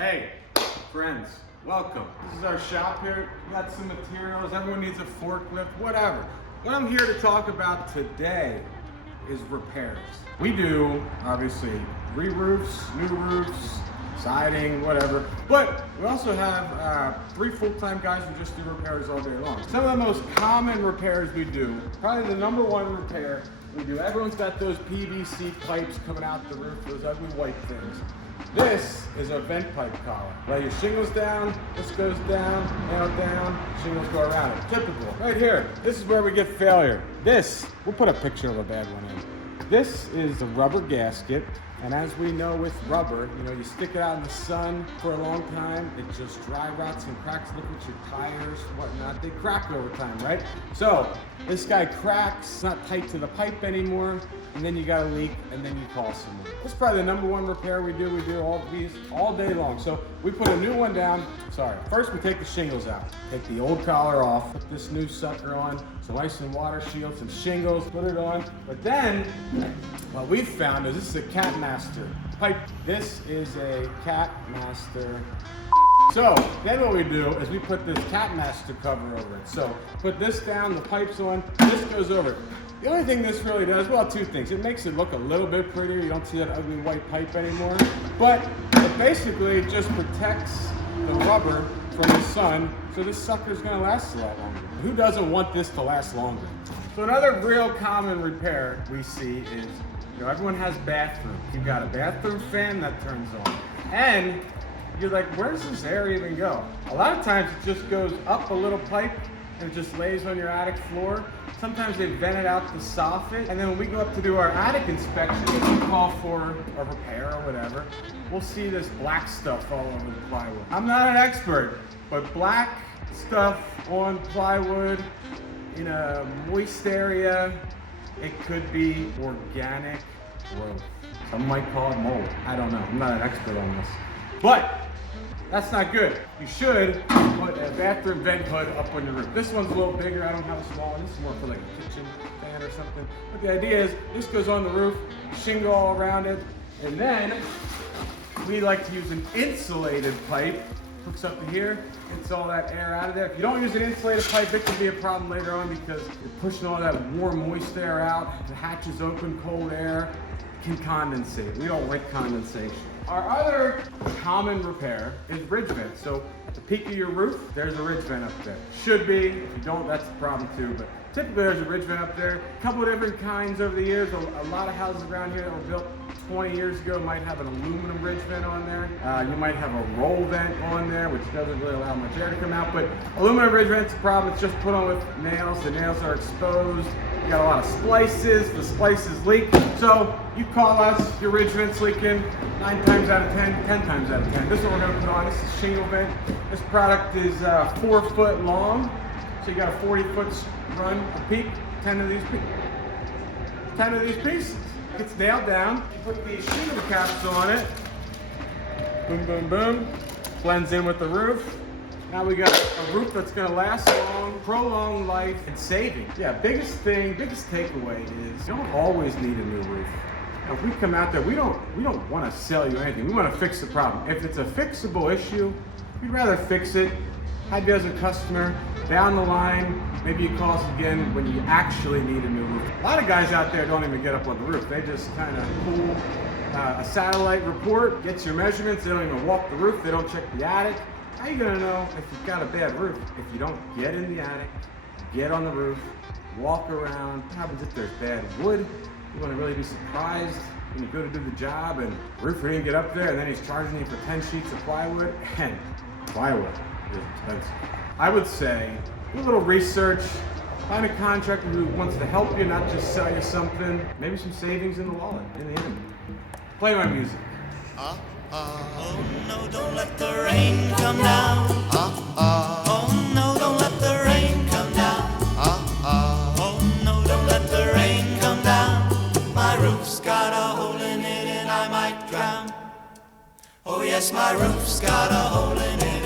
Hey, friends, welcome. This is our shop here. We got some materials. Everyone needs a forklift, whatever. What I'm here to talk about today is repairs. We do, obviously, re-roofs, new roofs, siding, whatever. But we also have 3 full-time guys who just do repairs all day long. Some of the most common repairs we do, probably the #1 repair we do, everyone's got those PVC pipes coming out the roof, those ugly white things. This is a vent pipe collar. Lay your shingles down, this goes down, nail down, shingles go around it. Typical. Right here, this is where we get failure. This, we'll put a picture of a bad one in. This is a rubber gasket, and as we know with rubber, you stick it out in the sun for a long time, it just dry rots and cracks. Look at your tires, whatnot, they crack over time, right? So, this guy cracks, not tight to the pipe anymore, and then you got a leak, and then you call someone. This is probably the #1 repair we do. We do all these all day long. So we put a new one down. First we take the shingles out. Take the old collar off, put this new sucker on, some ice and water shield, some shingles, put it on. But then, what we've found is this is a Catmaster pipe. This is a Catmaster. So then what we do is we put this Catmaster cover over it. So put this down, the pipe's on, this goes over it. The only thing this really does, well, 2 things. It makes it look a little bit prettier. You don't see that ugly white pipe anymore. But it basically just protects the rubber from the sun, so this sucker's gonna last a lot longer. Who doesn't want this to last longer? So another real common repair we see is, everyone has bathrooms. You've got a bathroom fan that turns on. And you're like, where does this air even go? A lot of times it just goes up a little pipe and it just lays on your attic floor. Sometimes they vent it out the soffit, and then when we go up to do our attic inspection, if we call for a repair or whatever, we'll see this black stuff all over the plywood. I'm not an expert, but black stuff on plywood in a moist area, it could be organic growth. Some might call it mold. I don't know. I'm not an expert on this. But that's not good. You should put a bathroom vent hood up on your roof. This one's a little bigger. I don't have a small one. This is more for like a kitchen fan or something. But the idea is this goes on the roof, shingle all around it, and then we like to use an insulated pipe. Hooks up to here, gets all that air out of there. If you don't use an insulated pipe, it can be a problem later on because you're pushing all that warm, moist air out. The hatch is open, cold air can condensate. We don't like condensation. Our other common repair is ridge vent. So at the peak of your roof, there's a ridge vent up there. Should be. If you don't, that's a problem too. But typically there's a ridge vent up there. A couple of different kinds over the years. A lot of houses around here that were built 20 years ago might have an aluminum ridge vent on there. You might have a roll vent on there, which doesn't really allow much air to come out. But aluminum ridge vent's a problem. It's just put on with nails. The nails are exposed. You got a lot of splices. The splices leak. So you call us, your ridge vent's leaking 9 times out of 10, 10 times out of 10. This is what we're gonna put on. This is Shingle Vent. This product is 4 foot long. So you got a 40-foot run a peak, 10 of these pieces. It's nailed down. You put these shingle caps on it. Boom, boom, boom. Blends in with the roof. Now we got a roof that's gonna last long, prolong life, and saving. Yeah, biggest takeaway is you don't always need a new roof. Now, if we come out there, we don't want to sell you anything. We want to fix the problem. If it's a fixable issue, we'd rather fix it. Have you as a customer down the line. Maybe you call us again when you actually need a new roof. A lot of guys out there don't even get up on the roof. They just kind of pull a satellite report, gets your measurements. They don't even walk the roof. They don't check the attic. How are you gonna know if you've got a bad roof if you don't get in the attic, get on the roof, walk around? What happens if there's bad wood? You wanna really be surprised when you go to do the job and the roofer didn't get up there and then he's charging you for 10 sheets of plywood? And plywood is expensive. I would say, do a little research, find a contractor who wants to help you, not just sell you something. Maybe some savings in the wallet, in the end. Play my music. Oh no, don't let the rain come down. Oh no, don't let the rain come down. Oh no, don't let the rain come down. My roof's got a hole in it and I might drown. Oh yes, my roof's got a hole in it.